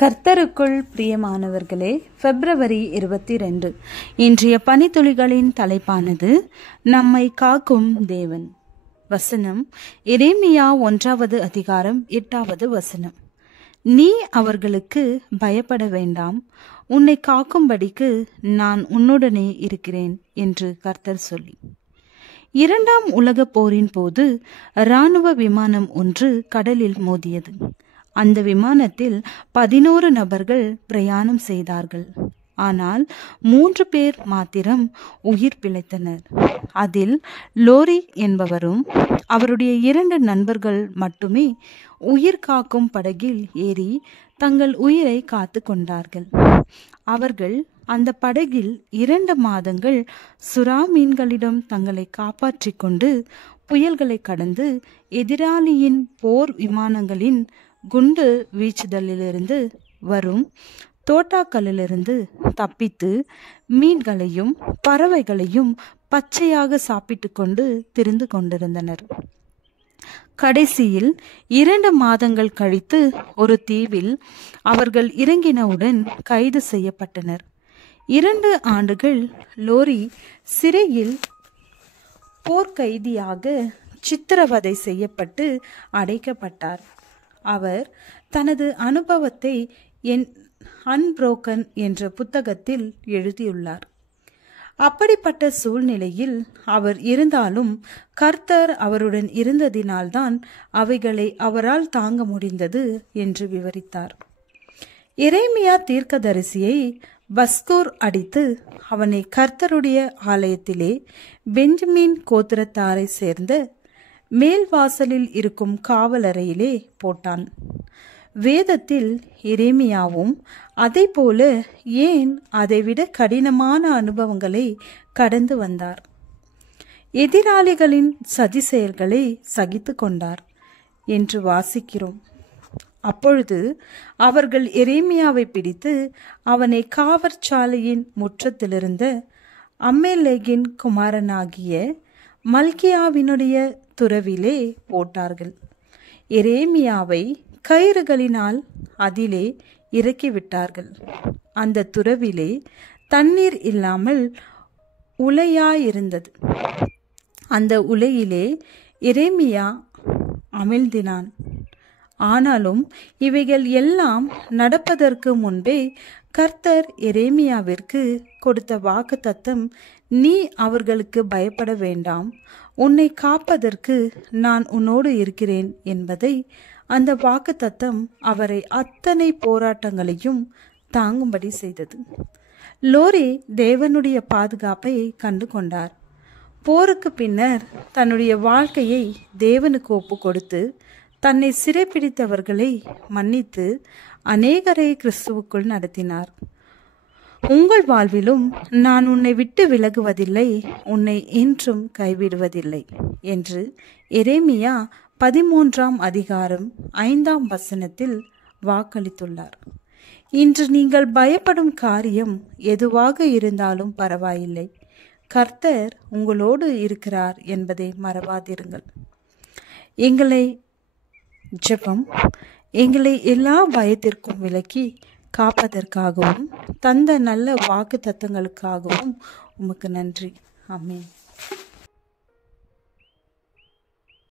கர்த்தருக்குள் பிரியமானவர்களே, பிப்ரவரி 22 இன்றைய பனித்துளிகளின் தலைப்பானது நம்மை காக்கும் தேவன். வசனம் எரேமியா 1வது அதிகாரம் 8வது வசனம். நீ அவர்களுக்கு பயப்பட வேண்டாம், உன்னை காக்கும்படிக்கு நான் உன்னுடனே இருக்கிறேன் என்று கர்த்தர் சொல்லி. 2ஆம் உலகப் போரின் போது இராணுவ விமானம் ஒன்று கடலில் மோதியது. அந்த விமானத்தில் 11 நபர்கள் பிரயாணம் செய்தார்கள். ஆனால் 3 பேர் மாத்திரம் உயிர் பிழைத்தனர். அதில் லோரி என்பவரும் அவருடைய 2 நண்பர்கள் மட்டுமே உயிர் காக்கும் படகில் ஏறி தங்கள் உயிரை காத்து கொண்டார்கள். அவர்கள் அந்த படகில் 2 மாதங்கள் சுறா மீன்களிடம் தங்களை காப்பாற்றிக் கொண்டு புயல்களை கடந்து எதிராளியின் போர் விமானங்களின் குண்டு வீச்சுதலிலிருந்து வரும் தோட்டாக்களிலிருந்து தப்பித்து மீன்களையும் பறவைகளையும் பச்சையாக சாப்பிட்டு கொண்டு திரிந்து கொண்டிருந்தனர். கடைசியில் 2 மாதங்கள் கழித்து ஒரு தீவில் அவர்கள் இறங்கினவுடன் கைது செய்யப்பட்டனர். 2 ஆண்டுகள் லோரி சிறையில் போர்க்கைதியாக சித்திரவதை செய்யப்பட்டு அடைக்கப்பட்டார். அவர் தனது அனுபவத்தை அன்புரோக்கன் என்ற புத்தகத்தில் எழுதியுள்ளார். அப்படிப்பட்ட சூழ்நிலையில் அவர் இருந்தாலும் கர்த்தர் அவருடன் இருந்ததினால்தான் அவைகளை அவரால் தாங்க முடிந்தது என்று விவரித்தார். எரேமியா தீர்க்கதரிசியை பஸ்கூர் அடித்து அவனை கர்த்தருடைய ஆலயத்திலே பெஞ்சமின் கோத்திரத்தாரை சேர்ந்த மேல் வாசலில் இருக்கும் காவலறையிலே போட்டான். வேதத்தில் எரேமியாவும் அதை போல ஏன் அதைவிட கடினமான அனுபவங்களை கடந்து வந்தார். எதிராளிகளின் சதி செயல்களை சகித்து கொண்டார் என்று வாசிக்கிறோம். அப்பொழுது அவர்கள் எரேமியாவை பிடித்து அவனை காவற்சாலையின் முற்றத்திலிருந்த அம்மேலேகின் குமாரனாகிய மல்கியாவினுடைய துறவிலே போட்டார்கள். எரேமியாவை கயிறுகளினால் அதிலே இறக்கிவிட்டார்கள். அந்த துறவிலே தண்ணீர் இல்லாமல் உலையாயிருந்தது. அந்த உலையிலே எரேமியா அமிழ்ந்தினான். ஆனாலும் இவைகள் எல்லாம் நடப்பதற்கு முன்பே கர்த்தர் எரேமியாவிற்கு கொடுத்த வாக்குத்தத்தம், நீ அவர்களுக்கு பயப்பட வேண்டாம், உன்னை காப்பதற்கு நான் உன்னோடு இருக்கிறேன் என்பதை அந்த வாக்குத்தத்தம் அவரை அத்தனை போராட்டங்களையும் தாங்கும்படி செய்தது. லோரி தேவனுடைய பாதுகாப்பை கண்டு கொண்டார். போருக்கு பின்னர் தன்னுடைய வாழ்க்கையை தேவனுக்கு ஒப்பு கொடுத்து தன்னை சிறைப்பிடித்தவர்களை மன்னித்து அநேகரை கிறிஸ்துவுக்குள் நடத்தினார். உங்கள் வாழ்விலும் நான் உன்னை விட்டு விலகுவதில்லை, உன்னை என்றும் கைவிடுவதில்லை என்று எரேமியா 13ஆம் அதிகாரம் 5ஆம் வசனத்தில் வாக்களித்துள்ளார். இன்று நீங்கள் பயப்படும் காரியம் எதுவாக இருந்தாலும் பரவாயில்லை, கர்த்தர் உங்களோடு இருக்கிறார் என்பதை மறவாதிருங்கள். எங்களை எல்லா பயத்திற்கும் விலக்கி காப்பதற்காகவும் தந்த நல்ல வாக்கு தத்தங்களுக்காகவும் உமக்கு நன்றி. ஆமென்.